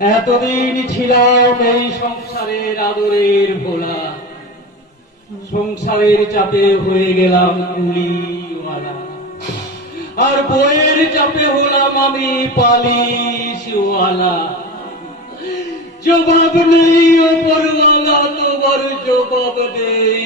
এতদিন ছিলাম এই সংসারের আদরের ভোলা, সংসারের চাপে হয়ে গেলাম কুলিওয়ালা, আর বইয়ের চাপে হলাম আমি পালিশওয়ালা। জবাব নেই ওপরওয়ালা, তোমার জবাব নেই।